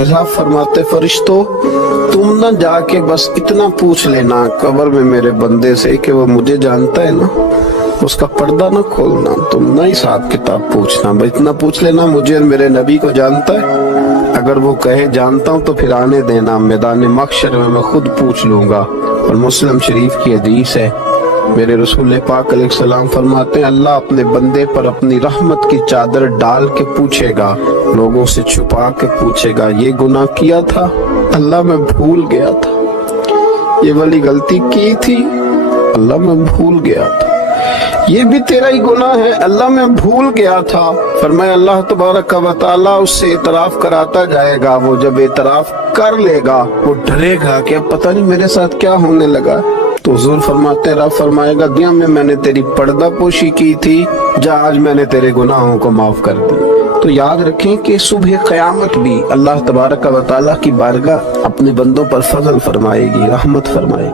फरमाते फरिश्तों, तुम ना जाके बस इतना पूछ लेना कब्र में मेरे बंदे से कि वो मुझे जानता है ना, उसका पर्दा ना खोलना, तुम ना हिसाब किताब पूछना, बस इतना पूछ लेना मुझे और मेरे नबी को जानता है। अगर वो कहे जानता हूँ तो फिर आने देना, मैदान महशर में मैं खुद पूछ लूंगा। और मुस्लिम शरीफ की हदीस है, मेरे रसूल पाक अलैहिस्सलाम फरमाते हैं अल्लाह अपने बंदे पर अपनी रहमत की चादर डाल के पूछेगा, लोगों से छुपा के पूछेगा, ये गुनाह किया था अल्लाह मैं भूल गया था, ये वाली गलती की थी अल्लाह मैं भूल गया था, ये भी तेरा ही गुनाह है अल्लाह मैं भूल गया था। फरमाया अल्लाह तबारक व तआला उससे इतराफ कराता जाएगा। वो जब इतराफ कर लेगा वो डरेगा कि अब पता नहीं मेरे साथ क्या होने लगा। तो हुजूर फरमाते रब फरमाएगा दुनिया में मैंने तेरी पर्दा पोशी की थी, जा आज मैंने तेरे गुनाहों को माफ कर दिया। तो याद रखें कि सुबह क़यामत भी अल्लाह तबारक व तआला की बारगाह अपने बंदों पर फजल फरमाएगी, रहमत फरमाएगी।